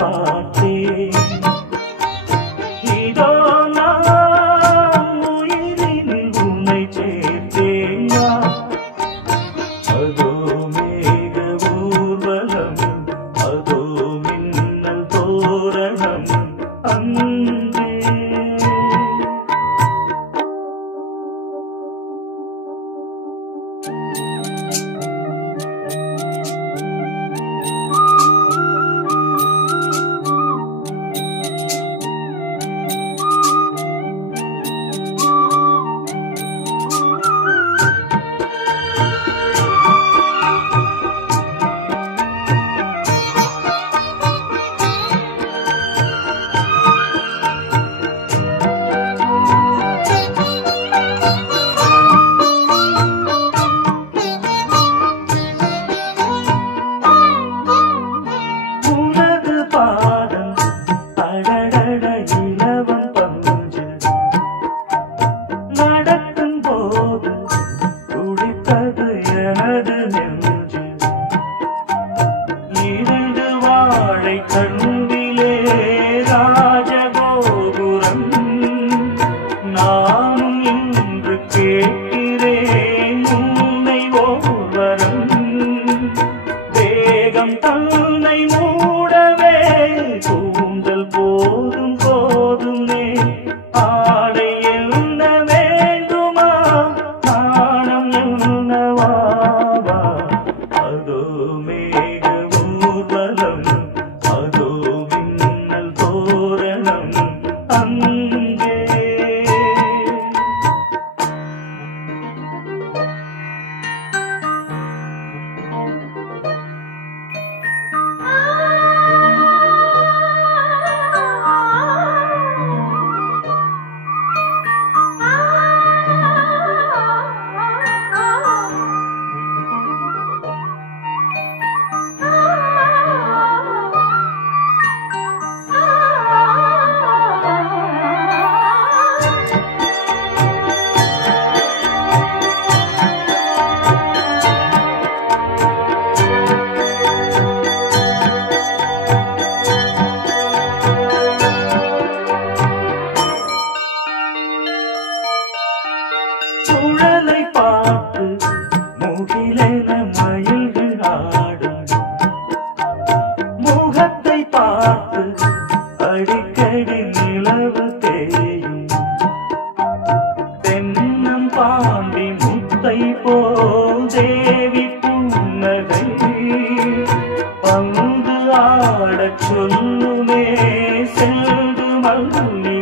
பார்த்தேன். இதோ நான் உயிரினில் உன்னை சேர்த்தேன். அதோ மேக ஊர்வலம், அதோ மின்னல் தோரணம் அங்கே. கண்ணிலே ராஜகோபுரம் நானும் இன்று கேட்கிறேன் உன்னை ஓர்வரம். வேகம் தன்னை மூடவே கூந்தல் போதும் போதுமே. ஆடை என்ன வேண்டுமா, நாணம் என்னவாவா. அதோ மேக ஊர்வலம், அதோ மின்னல் தோரணம் அங்கே. சுழலை பார்த்து முகிலென மயில்கள் ஆடும். முகத்தை பார்த்து அடிக்கடி நிலவு தேயும். தென்னம் பாண்டி முத்தை போல் தேவி புன்னகை பந்து ஆடச் சொல்லுமே செல்து மல்லி